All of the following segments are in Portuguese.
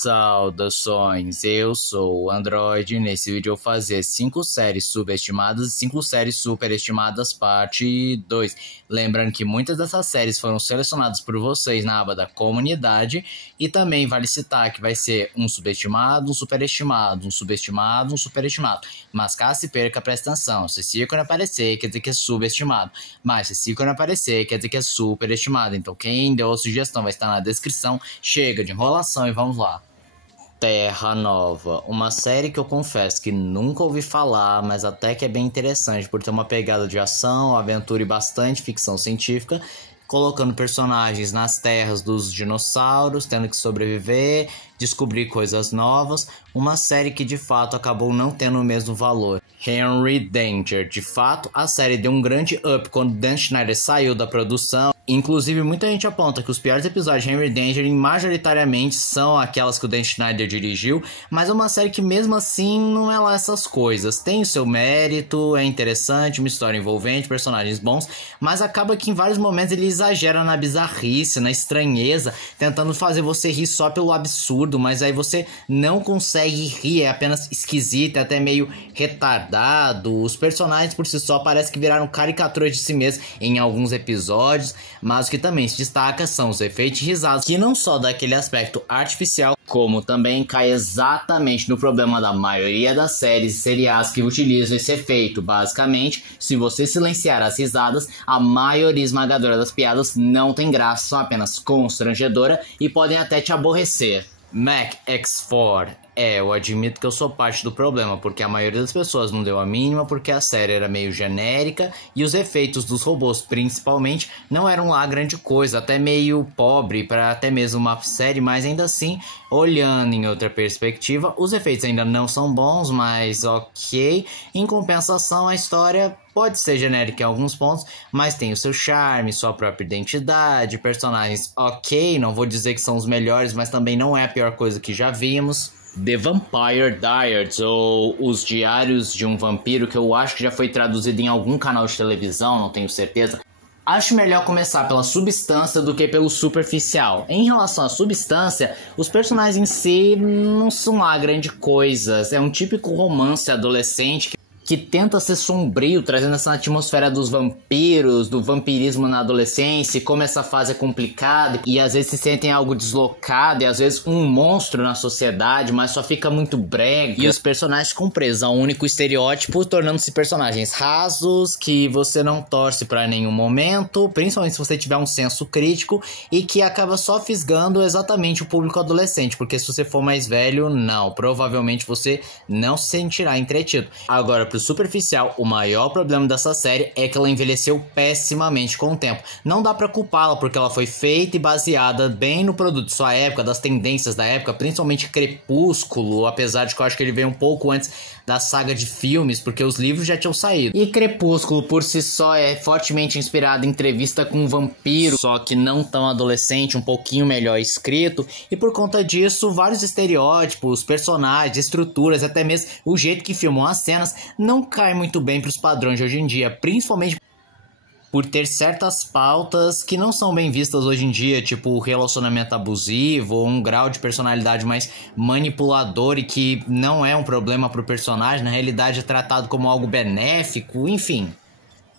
Saudações, eu sou o Android. Nesse vídeo eu vou fazer 5 séries subestimadas e 5 séries superestimadas parte 2. Lembrando que muitas dessas séries foram selecionadas por vocês na aba da comunidade. E também vale citar que vai ser um subestimado, um superestimado, um subestimado, um superestimado. Mas caso se perca, presta atenção. Se esse ícone aparecer, quer dizer que é subestimado. Mas se esse ícone aparecer, quer dizer que é superestimado. Então quem deu a sugestão vai estar na descrição. Chega de enrolação e vamos lá. Terra Nova, uma série que eu confesso que nunca ouvi falar, mas até que é bem interessante por ter uma pegada de ação, aventura e bastante ficção científica, colocando personagens nas terras dos dinossauros, tendo que sobreviver, descobrir coisas novas, uma série que de fato acabou não tendo o mesmo valor. Henry Danger, de fato, a série deu um grande up quando Dan Schneider saiu da produção. Inclusive, muita gente aponta que os piores episódios de Henry Danger majoritariamente são aquelas que o Dan Schneider dirigiu, mas é uma série que mesmo assim não é lá essas coisas. Tem o seu mérito, é interessante, uma história envolvente, personagens bons, mas acaba que em vários momentos ele exagera na bizarrice, na estranheza, tentando fazer você rir só pelo absurdo, mas aí você não consegue rir, é apenas esquisito, é até meio retardado. Os personagens por si só parece que viraram caricaturas de si mesmos em alguns episódios. Mas o que também se destaca são os efeitos de risadas, que não só dá aquele aspecto artificial, como também cai exatamente no problema da maioria das séries e seriados que utilizam esse efeito. Basicamente, se você silenciar as risadas, a maioria esmagadora das piadas não tem graça, são apenas constrangedora e podem até te aborrecer. Mac X4. Eu admito que eu sou parte do problema, porque a maioria das pessoas não deu a mínima, porque a série era meio genérica e os efeitos dos robôs, principalmente, não eram lá grande coisa, até meio pobre para até mesmo uma série, mas ainda assim, olhando em outra perspectiva, os efeitos ainda não são bons, mas ok. Em compensação, a história pode ser genérica em alguns pontos, mas tem o seu charme, sua própria identidade, personagens ok, não vou dizer que são os melhores, mas também não é a pior coisa que já vimos. The Vampire Diaries, ou Os Diários de um Vampiro, que eu acho que já foi traduzido em algum canal de televisão, não tenho certeza. Acho melhor começar pela substância do que pelo superficial. Em relação à substância, os personagens em si não são lá grande coisa. É um típico romance adolescente que tenta ser sombrio, trazendo essa atmosfera dos vampiros, do vampirismo na adolescência, e como essa fase é complicada, e às vezes se sentem algo deslocado, e às vezes um monstro na sociedade, mas só fica muito brega, e os personagens ficam presos a um único estereótipo, tornando-se personagens rasos, que você não torce pra nenhum momento, principalmente se você tiver um senso crítico, e que acaba só fisgando exatamente o público adolescente, porque se você for mais velho, não, provavelmente você não se sentirá entretido. Agora, pro superficial, o maior problema dessa série é que ela envelheceu pessimamente com o tempo. Não dá pra culpá-la, porque ela foi feita e baseada bem no produto de sua época, das tendências da época, principalmente Crepúsculo, apesar de que eu acho que ele veio um pouco antes da saga de filmes, porque os livros já tinham saído. E Crepúsculo por si só é fortemente inspirado em Entrevista com um Vampiro, só que não tão adolescente, um pouquinho melhor escrito, e por conta disso, vários estereótipos, personagens, estruturas, até mesmo o jeito que filmam as cenas, não cai muito bem para os padrões de hoje em dia, principalmente por ter certas pautas que não são bem vistas hoje em dia, tipo o relacionamento abusivo ou um grau de personalidade mais manipulador e que não é um problema pro personagem, na realidade é tratado como algo benéfico, enfim.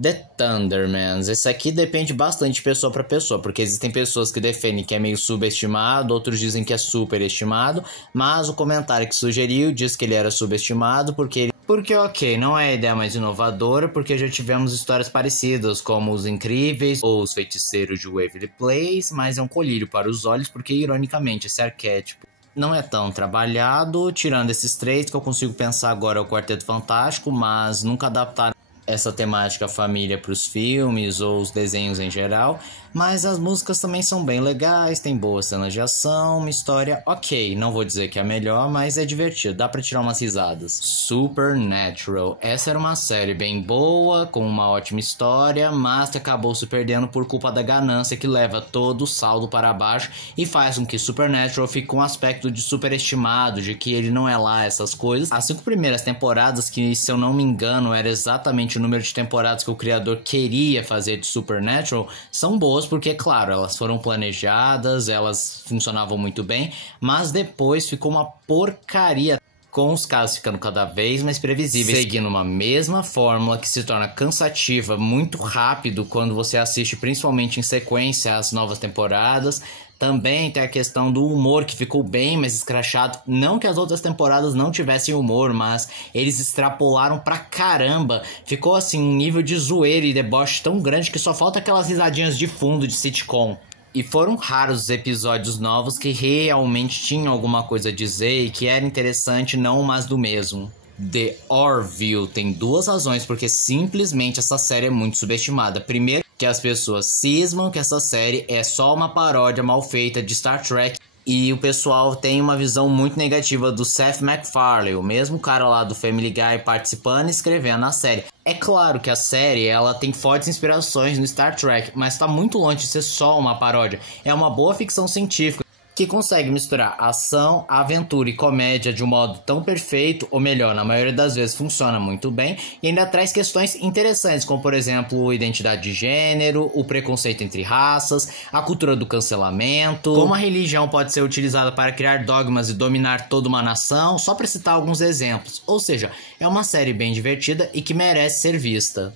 The Thundermans, esse aqui depende bastante de pessoa para pessoa, porque existem pessoas que defendem que é meio subestimado, outros dizem que é superestimado, mas o comentário que sugeriu diz que ele era subestimado porque ok, não é a ideia mais inovadora, porque já tivemos histórias parecidas, como Os Incríveis ou Os Feiticeiros de Waverly Place, mas é um colírio para os olhos, porque ironicamente esse arquétipo não é tão trabalhado, tirando esses três que eu consigo pensar agora é o Quarteto Fantástico, mas nunca adaptaram essa temática família para os filmes ou os desenhos em geral, mas as músicas também são bem legais, tem boas cenas de ação, uma história ok, não vou dizer que é a melhor, mas é divertido, dá pra tirar umas risadas. Supernatural, essa era uma série bem boa, com uma ótima história, mas que acabou se perdendo por culpa da ganância que leva todo o saldo para baixo e faz com que Supernatural fique com um aspecto de superestimado, de que ele não é lá essas coisas. As 5 primeiras temporadas, que se eu não me engano era exatamente o número de temporadas que o criador queria fazer de Supernatural, são boas, boas porque, claro, elas foram planejadas, elas funcionavam muito bem, mas depois ficou uma porcaria, com os casos ficando cada vez mais previsíveis, seguindo uma mesma fórmula que se torna cansativa muito rápido quando você assiste, principalmente em sequência, as novas temporadas. Também tem a questão do humor, que ficou bem mais escrachado. Não que as outras temporadas não tivessem humor, mas eles extrapolaram pra caramba. Ficou assim, um nível de zoeira e deboche tão grande que só falta aquelas risadinhas de fundo de sitcom. E foram raros os episódios novos que realmente tinham alguma coisa a dizer e que era interessante, não mais do mesmo. The Orville tem duas razões porque simplesmente essa série é muito subestimada. Primeiro, que as pessoas cismam que essa série é só uma paródia mal feita de Star Trek. E o pessoal tem uma visão muito negativa do Seth MacFarlane, o mesmo cara lá do Family Guy, participando e escrevendo a série. É claro que a série ela tem fortes inspirações no Star Trek, mas está muito longe de ser só uma paródia. É uma boa ficção científica que consegue misturar ação, aventura e comédia de um modo tão perfeito, ou melhor, na maioria das vezes funciona muito bem, e ainda traz questões interessantes, como por exemplo, identidade de gênero, o preconceito entre raças, a cultura do cancelamento, como a religião pode ser utilizada para criar dogmas e dominar toda uma nação, só para citar alguns exemplos. Ou seja, é uma série bem divertida e que merece ser vista.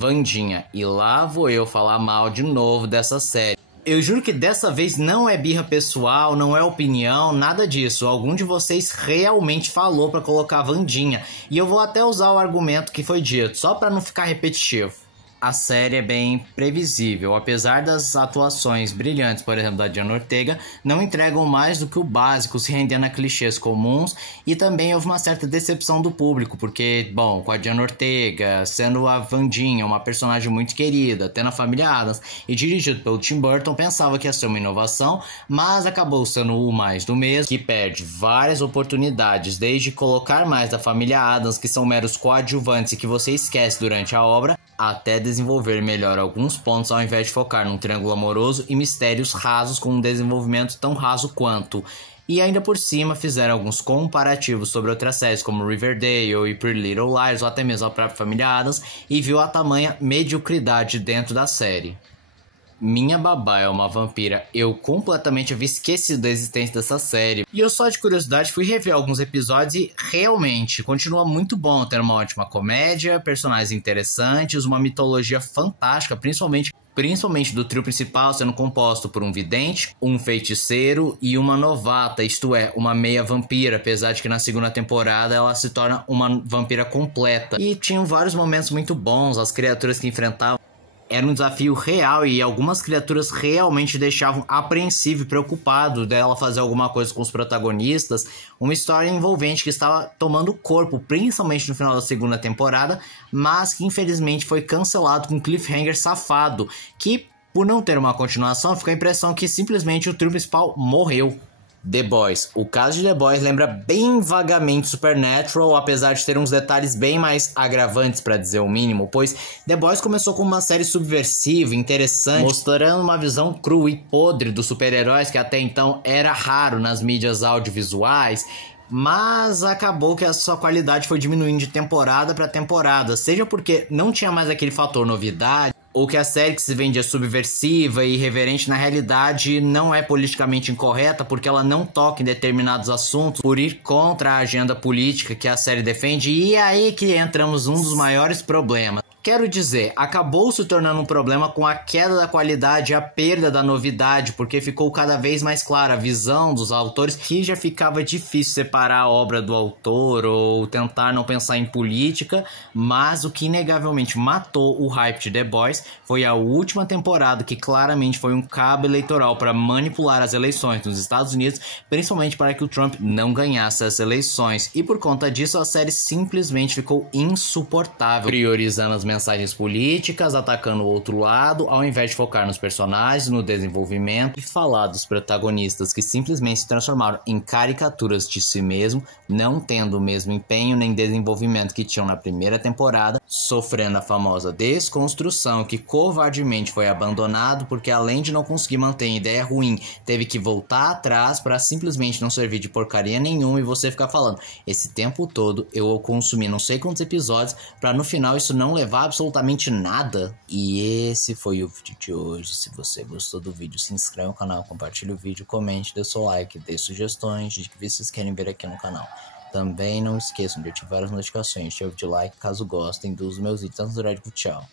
Wandinha, e lá vou eu falar mal de novo dessa série. Eu juro que dessa vez não é birra pessoal, não é opinião, nada disso. Algum de vocês realmente falou pra colocar a Wandinha. E eu vou até usar o argumento que foi dito, só pra não ficar repetitivo. A série é bem previsível, apesar das atuações brilhantes, por exemplo, da Diana Ortega, não entregam mais do que o básico, se rendendo a clichês comuns, e também houve uma certa decepção do público, porque, bom, com a Diana Ortega, sendo a Wandinha uma personagem muito querida, tendo a família Addams, e dirigido pelo Tim Burton, pensava que ia ser uma inovação, mas acabou sendo o mais do mesmo, que perde várias oportunidades, desde colocar mais da família Addams, que são meros coadjuvantes e que você esquece durante a obra, até desenvolver melhor alguns pontos ao invés de focar num triângulo amoroso e mistérios rasos com um desenvolvimento tão raso quanto. E ainda por cima fizeram alguns comparativos sobre outras séries como Riverdale e Pretty Little Liars ou até mesmo a própria família Addams e viu a tamanha mediocridade dentro da série. Minha babá é uma vampira. Eu completamente havia esquecido da existência dessa série. E eu só de curiosidade fui rever alguns episódios e realmente continua muito bom. Ter uma ótima comédia, personagens interessantes, uma mitologia fantástica, principalmente do trio principal sendo composto por um vidente, um feiticeiro e uma novata, isto é, uma meia vampira, apesar de que na segunda temporada ela se torna uma vampira completa. E tinham vários momentos muito bons, as criaturas que enfrentavam era um desafio real e algumas criaturas realmente deixavam apreensivo e preocupado dela fazer alguma coisa com os protagonistas. Uma história envolvente que estava tomando corpo, principalmente no final da segunda temporada, mas que infelizmente foi cancelado com um cliffhanger safado, que por não ter uma continuação fica a impressão que simplesmente o trio principal morreu. The Boys. O caso de The Boys lembra bem vagamente Supernatural, apesar de ter uns detalhes bem mais agravantes, para dizer o mínimo, pois The Boys começou como uma série subversiva, interessante, mostrando uma visão crua e podre dos super-heróis que até então era raro nas mídias audiovisuais, mas acabou que a sua qualidade foi diminuindo de temporada para temporada, seja porque não tinha mais aquele fator novidade, ou que a série que se vendia subversiva e irreverente na realidade não é politicamente incorreta porque ela não toca em determinados assuntos por ir contra a agenda política que a série defende, e é aí que entramos num dos maiores problemas. Quero dizer, acabou se tornando um problema com a queda da qualidade e a perda da novidade, porque ficou cada vez mais clara a visão dos autores que já ficava difícil separar a obra do autor ou tentar não pensar em política, mas o que inegavelmente matou o hype de The Boys foi a última temporada, que claramente foi um cabo eleitoral para manipular as eleições nos Estados Unidos, principalmente para que o Trump não ganhasse as eleições, e por conta disso a série simplesmente ficou insuportável, priorizando as mensagens políticas, atacando o outro lado, ao invés de focar nos personagens, no desenvolvimento e falar dos protagonistas que simplesmente se transformaram em caricaturas de si mesmo, não tendo o mesmo empenho nem desenvolvimento que tinham na primeira temporada, sofrendo a famosa desconstrução que covardemente foi abandonado porque além de não conseguir manter a ideia ruim, teve que voltar atrás para simplesmente não servir de porcaria nenhuma e você ficar falando, esse tempo todo eu consumi não sei quantos episódios para no final isso não levar absolutamente nada. E esse foi o vídeo de hoje. Se você gostou do vídeo, se inscreve no canal, compartilhe o vídeo, comente, dê seu like, dê sugestões de que vocês querem ver aqui no canal. Também não esqueçam de ativar as notificações, chave de like caso gostem dos meus vídeos. Tchau.